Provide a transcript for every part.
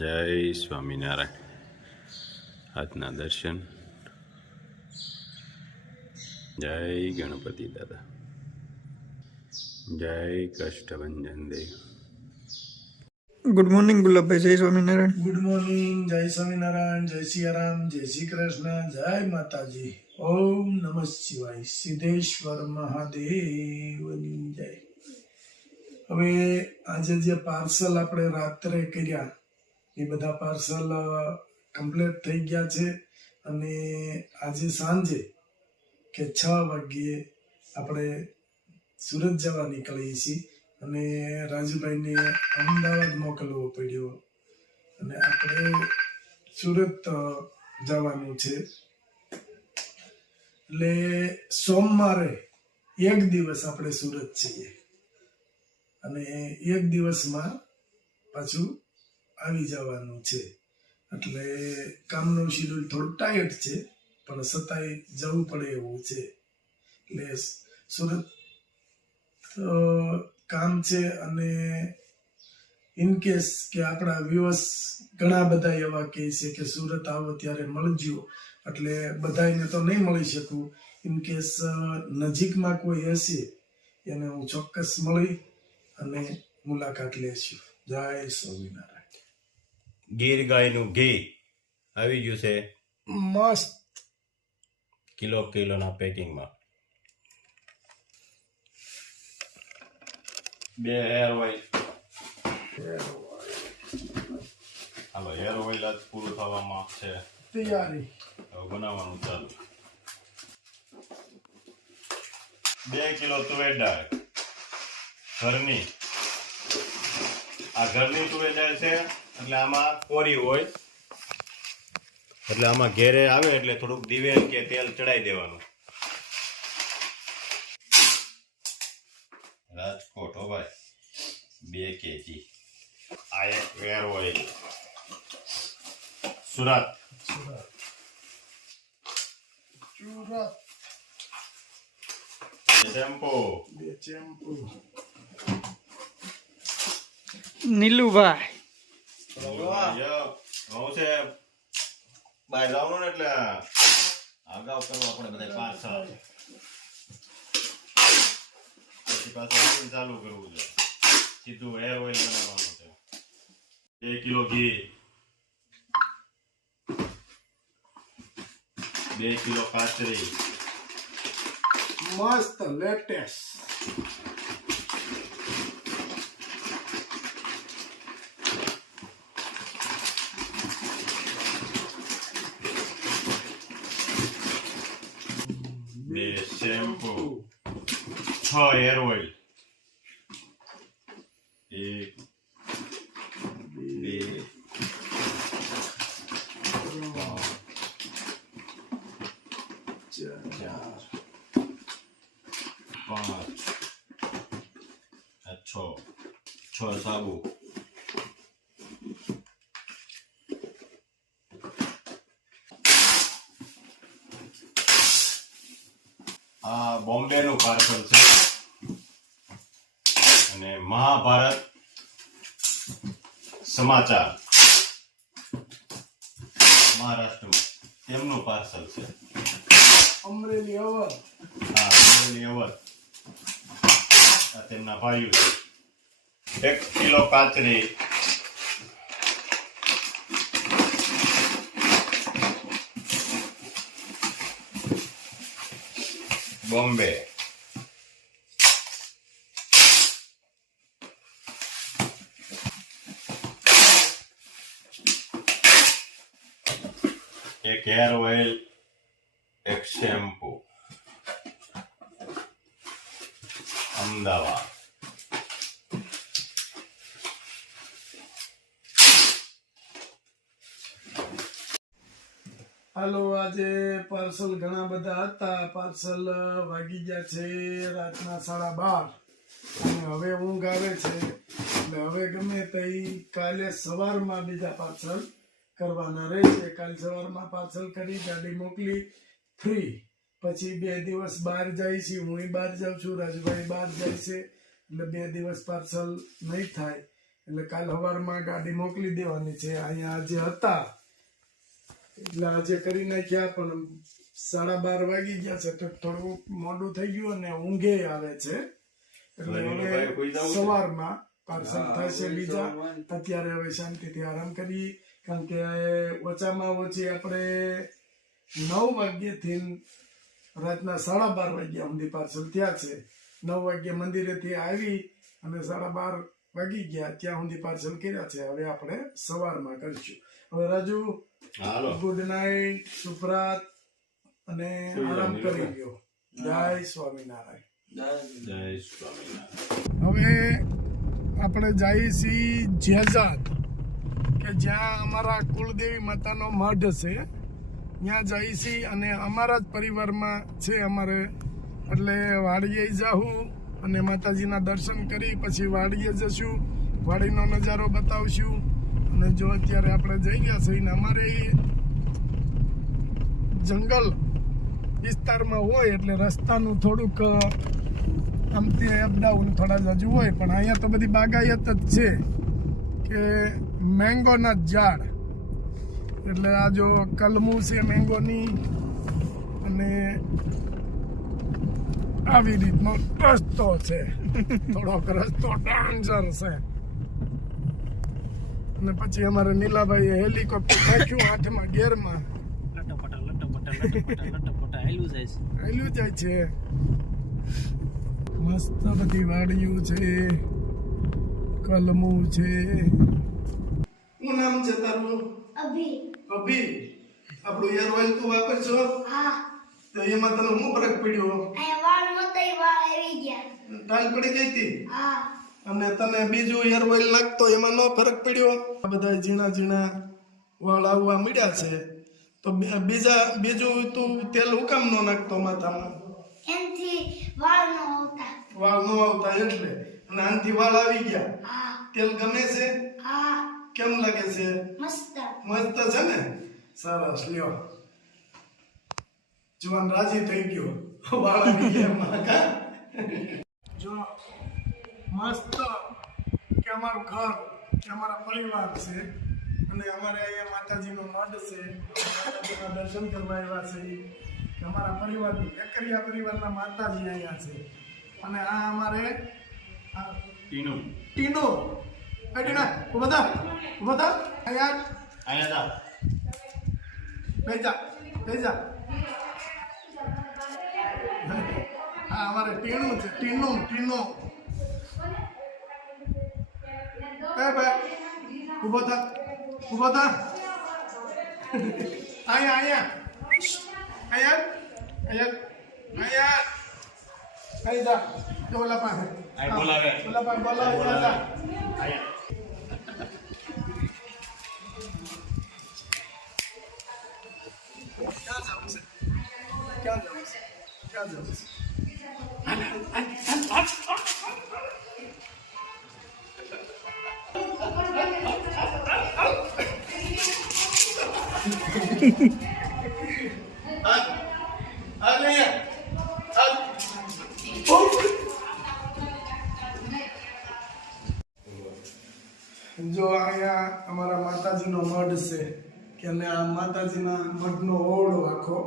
જય સ્વામિનારાયણ. આજના દર્શન. જય ગણપતિ દાદા. જય કષ્ટભંજન દેવ. Good morning Gulabbhai. જય સ્વામિનારાયણ. Good morning. જય સ્વામિનારાયણ. જય સિયારામ. જય શ્રી કૃષ્ણ. જય માતાજી. ઓમ નમઃ શિવાય. સિદ્ધેશ્વર મહાદેવની જય. હવે આજે જે પાર્સલ આપણે રાત્રે કર્યા એ બધા પાર્સલ કમ્પ્લીટ થઈ ગયા છે અને આજે સાંજે કે 6 વાગ્યે આપણે સુરત જવા નીકળીએ છીએ અને રાજુભાઈને અમદાવાદ મોકલવો પડ્યો અને આપણે સુરત જવાનું છે. એટલે સોમવારે એક દિવસ આપણે સુરત છીએ અને એક દિવસમાં પાછું આવી જવાનું છે. એટલે કામનું શેડ્યુલ થોડું ટાઈટ છે પણ છતાંય જવું પડે એવું છે. એટલે સુરત કામ છે અને ઇનકેસ કે આપણા વ્યુઅર્સ ઘણા બધા એવા કહે છે કે સુરત આવો ત્યારે મળજો, એટલે બધાને તો નહીં મળી શકું. ઇનકેસ નજીકમાં કોઈ હશે એને હું ચોક્કસ મળી અને મુલાકાત લેશું. જય સ્વામિનારાયણ. ગીર ગાયનું ઘી આવી ગયું છે મસ્ત કિલોના પેકિંગમાં. 2 હેર ઓઇલ. હાલો, હેર ઓઇલ આજ પૂરું થવામાં છે. તૈયારી હવે બનાવવાનું ચાલુ. 2 કિલો તુવેર દાળ ઘરની. આ ઘરની તુવેર દાળ છે એટલે આમાં કોરી હોય, એટલે આમાં ઘેરે આવે એટલે થોડુંક દિવેલ કે તેલ ચડાવી દેવાનું. રાજકોટ હો ભાઈ, 2 કેજી. આ એક હેર ઓઇલ સુરત. શેમ્પુ નીલુભાઈ. ઘઉં છે બહાર જવાનું ને એટલે અગાઉ કરવા પડે બધા પાર્સલ, પછી પાછું આવીને ચાલુ કરવું છે. સીધું હેર ઓઇલ બનાવવાનું છે. 2 કિલો ઘી, 2 કિલો કાચરી, મસ્ત લેટેસ્ટ. બે શેમ્પુ, 6 હેર ઓઇલ, 1 2 5 6 સાબુ. આ બોમ્બે નું પાર્સલ છે અને મહાભારત સમાચાર મહારાષ્ટ્રમાં તેમનું પાર્સલ છે. અમરેલી અવર. હા, અમરેલી અવર. આ તેમના ભાઈઓ છે. 1 કિલો કાચરી, 1 Bombay, 1 hair oil, 1 shampoo. Ahmedabad. હાલો, આજે પાર્સલ ઘણા બધા હતા. પાર્સલ વાગી ગયા છે રાતના 12:30 અને હવે ઊંઘ આવે છે. એટલે હવે ગમે તે કાલે સવારમાં બીજા પાર્સલ કરવાના રહેશે. કાલે સવારમાં પાર્સલ કરી ગાડી મોકલી ફ્રી. પછી 2 દિવસ બહાર જાય છે, હું બહાર જાઉં છું, રાજુભાઈ બહાર જાય છે, એટલે 2 દિવસ પાર્સલ નહીં થાય. એટલે કાલ સવારમાં ગાડી મોકલી દેવાની છે. અહીંયા આજે હતા એટલે આજે કરી નાખ્યા, પણ 12:30 વાગી ગયા છે તો થોડું મોડું થઈ ગયું અને ઊંઘે આવે છે. એટલે હવે સવારમાં પાર્સલ થશે બીજા. અત્યારે હવે શાંતિથી આરામ કરી, કારણ કે ઓછામાં ઓછી આપણે 9 વાગ્યાથી રાતના 12:30 વાગ્યા સુધી પાર્સલ થયા છે. 9 વાગ્યા મંદિરેથી આવી અને 12:30 વાગી ગયા ત્યાં સુધી પાર્સલ કર્યા છે. હવે આપણે સવારમાં કરીશું. હવે રાજુ ગુડ નાઇટ, સુપ્રાત અને આરામ કરી ગયો. જય સ્વામિનારાયણ. જય સ્વામિનારાયણ. હવે આપણે જઈએ છીએ જેજાદ, કે જ્યાં અમારા કુળદેવી માતાનો મઢ છે. ત્યાં જઈએ છીએ અને અમારા જ પરિવારમાં છે અમારે, એટલે વાડીએ જાઉં અને માતાજીના દર્શન કરી પછી વાડીએ જશું, વાડીનો નજારો બતાવશું. અને જો અત્યારે આપણે જઈ ગયા છીએ ને અમારે જંગલ વિસ્તારમાં હોય એટલે રસ્તાનું થોડુંક આમથી અપડાઉન થોડા જાજુ હોય, પણ અહીંયા તો બધી બાગાયત જ છે કે મેંગોના ઝાડ. એટલે આ જો કલમું છે મેંગોની, અને આવી રીતનો રસ્તો છે. થોડોક રસ્તો ડેન્જર છે. અને પછી અમારે નીલાભાઈએ હેલિકોપ્ટર નાખ્યું 8મા ગેરમાં. હાલ્યું જાય છે. મસ્ત બધી વાડીઓ છે, કલમું છે. શું નામ છે તારું? અભી. અભી. આપણું હેર ઓઇલ તું વાપરશો? હા. તો એમાં તને શું ફરક પડ્યો? અહીંયા વાળ નહોતા, એ વાળ આવી ગયા. ટાઈલ પડી ગઈ હતી? હા. અને તને બીજું હેર ઓઇલ નાખતો એમાં નો ફરક પડ્યો? આ બધા ઝીણા ઝીણા વાળ આવવા મળ્યા છે. તો બીજું તું તેલ હું કામ નો નાખતો માથામાં? એનથી વાળ ન આવતા. વાળ નો આવતા એટલે. અને આનથી વાળ આવી ગયા. હા. તેલ ગમે છે? હા. કેમ લાગે છે? મસ્ત. મસ્ત છે ને? સરસ. લ્યો, જવાન રાજી થઈ ગયો. વાળ આવી ગયા એમાં કા? જો મસ્ત કે અમારું ઘર, કે અમારા પરિવાર છે. અને અમારે અહીંયા માતાજીનો મઢ છે, માતાજીના દર્શન કરવા આવ્યા છે. કે અમારા પરિવારની એકરિયા પરિવારના માતાજી અહીંયા છે. અને આ અમારે ટીનો. ટીના ઉભા થા, ઉભા થા. અહીંયા બેજા. હા, અમારે ટીનું છે. ટીનો. ઉભો થા. અહીંયા જા. તો ઓલા પાસે બોલાવે. બોલાવે. ક્યાં જવું છે? જો અહીંયા અમારા માતાજીનો મઢ છે, કે અને આ માતાજીના મઢનો ઓરડો આખો.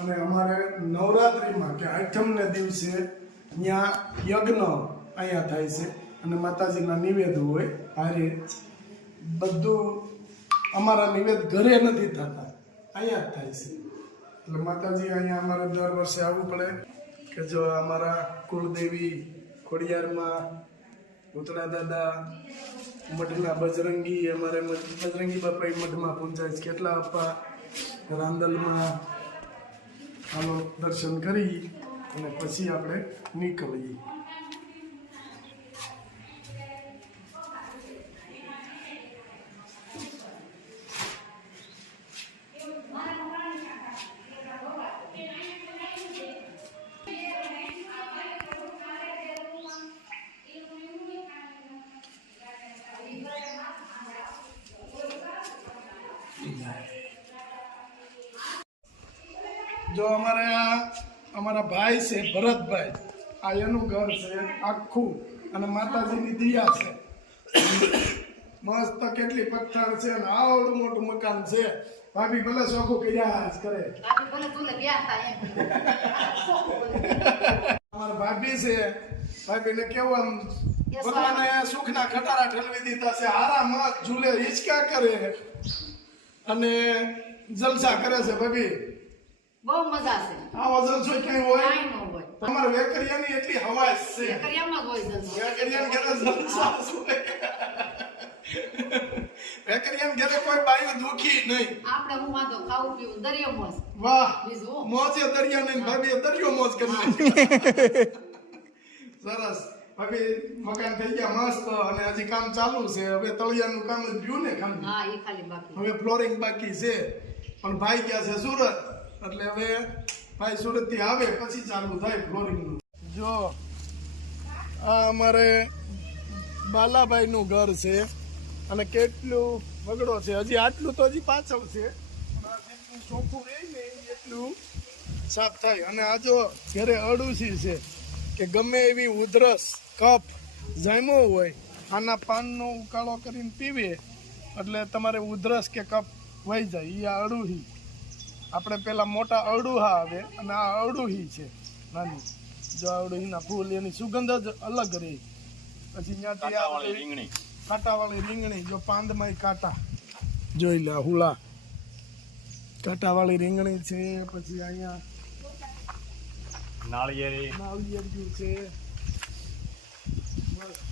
અને અમારે નવરાત્રિમાં કે 8મને દિવસે ત્યાં યજ્ઞ અહીંયા થાય છે. અને માતાજીના નિવેદ હોય હારે. બધું અમારા નિવેદ ઘરે નથી થતા, અહીંયા જ થાય છે. એટલે માતાજી અહીંયા અમારે દર વર્ષે આવવું પડે. કે જો અમારા કુળદેવી ખોડિયારમાં ઉતરા દાદા, મઢના બજરંગી, અમારે બજરંગી બાપા મઢમાં પૂંજાય છે. કેટલા બાપા રાંદલમાં. હાલો દર્શન કરી અને પછી આપણે નીકળીએ. જો અમારા ભાઈ છે ભરતભાઈ, આ એનું ઘર છે આખું. અને માતાજીની દિયા છે. મસ્ત કેટલી પથ્થર છે ને આવડું મોટું મકાન છે. ભાભી ભલે શોખું કર્યા જ કરે. અમારા ભાભી છે, ભાભીને કેવું આમ ભગવાને સુખના ખટારા ઠલવી દીધા છે. આરામ ઝૂલે હિંચકા કરે અને જલસા કરે છે. ભાભી બહુ મજા છે. આ વજન શું કઈ હોય કાંઈ ન હોય. તમારા વેકરિયાની એટલી હવાસ છે. વેકરિયામાં જ હોય જલસા. વેકરિયાને ઘરે જલસા જ હોય. વેકરિયાને ઘરે કોઈ બાયું દુખી નહીં. આપણે હું વાંધો ખાવું પીવું દરિયો મોજ. વાહ, બીજું હું. મોજે દરિયા નહીં, ભાભીએ દરિયો મોજ કરી નાખ્યો. સરસ. ભાભી મકાન થઈ ગયા મસ્ત અને હજી કામ ચાલુ છે. હવે તળિયાનું કામ જ રહ્યું ને ખાલી. હા એ ખાલી બાકી. હવે ફ્લોરિંગ બાકી છે પણ ભાઈ ગયા છે સુરત, એટલે હવે ભાઈ સુરત થી આવે પછી ચાલુ થાય ફ્લોરિંગ નું. જો આ અમારે બાલાભાઈ નું ઘર છે અને કેટલું વગડો છે. હજી આટલું તો હજી પાછળ છે, પણ આ જેટલું ચોખ્ખું રહે ને એટલું સાફ થાય. અને આ જો ઘરે અડુસી છે કે ગમે એવી ઉધરસ કફ જામ્યો હોય, આના પાનનો ઉકાળો કરીને પીવે એટલે તમારે ઉધરસ કે કફ વહી જાય. એ આ અડુહી. આપણે પેલા મોટા અડુહા આવે અને આ અડુહી છે નાની. જો અડુહીના ફૂલ એની સુગંધ જ અલગ રહી. પછી ત્યાંથી આ રીંગણી કાંટાવાળી રીંગણી. જો પાંદમાં કાંટા જોઈ લે, હુલા કાંટાવાળી રીંગણી છે. પછી અહીંયા નાળિયેરી નાળિયેરિયું છે મસ્ત.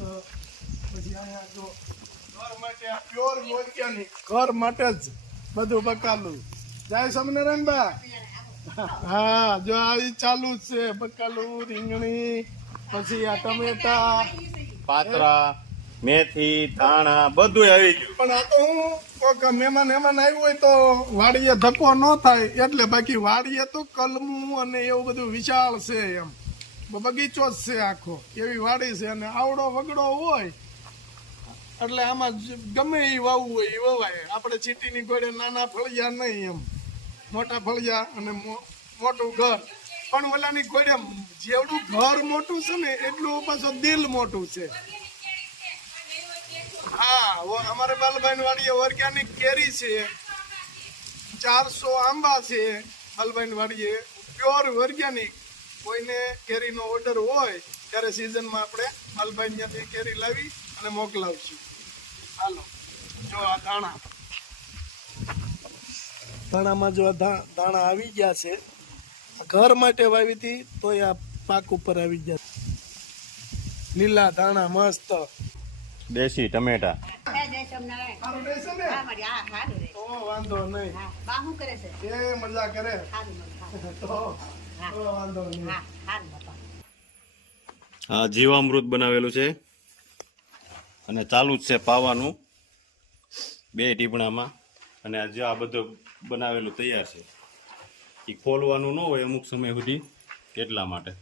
પછી અહીંયા જો ઘર માટે આ પ્યોર ઓર્ગેનિક, ઘર માટે જ બધું બકાલું. જય સ્વામિનારાયણ બા. હા જો આવી ચાલુ જ છે બકાલું, રીંગણી, પછી આ ટમેટા, પાત્રા, મેથી, ધાણા બધું આવી ગયું. પણ આ તો હું કોક મહેમાન આવ્યું હોય તો વાડીએ ધક્કો ન થાય એટલે. બાકી વાડીએ તો કલમું અને એવું બધું વિશાળ છે. એમ બગીચો જ છે આખો, એવી વાડી છે. અને આવડો વગડો હોય એટલે આમાં ગમે એ વાવવું હોય એ વવાય. આપણે ચીટીની ગોળે નાના ફળિયા નહીં, એમ મોટા ફળિયા અને મોટું ઘર. પણ ઓલાની ગોળે જેવડું ઘર મોટું છે ને એટલું પાછું દિલ મોટું છે. હા, અમારે બાલભાઈ વાડીએ ઓર્ગેનિક કેરી છે, 400 આંબા છે બાલભાઈ વાડીએ, પ્યોર ઓર્ગેનિક. કોઈને કેરીનો ઓર્ડર હોય ત્યારે સિઝનમાં આપણે બાલભાઈ ત્યાંથી કેરી લાવી અને મોકલાવશું. હાલો જો આ ધાણામાં જો ધાણા આવી ગયા છે. ઘર માટે વાવી હતી તો આ પાક ઉપર આવી ગયા. લીલા ધાણા મસ્ત દેશી ટમેટા. સારું રહેશે ને? તો વાંધો નહીં. એ મજા કરે તો વાંધો નહીં. હા, જીવામૃત બનાવેલું છે અને ચાલુ જ છે પાવાનું 2 ટીપણામાં. અને આ જે આ બધું બનાવેલું તૈયાર છે, એ ખોલવાનું ન હોય અમુક સમય સુધી એટલા માટે.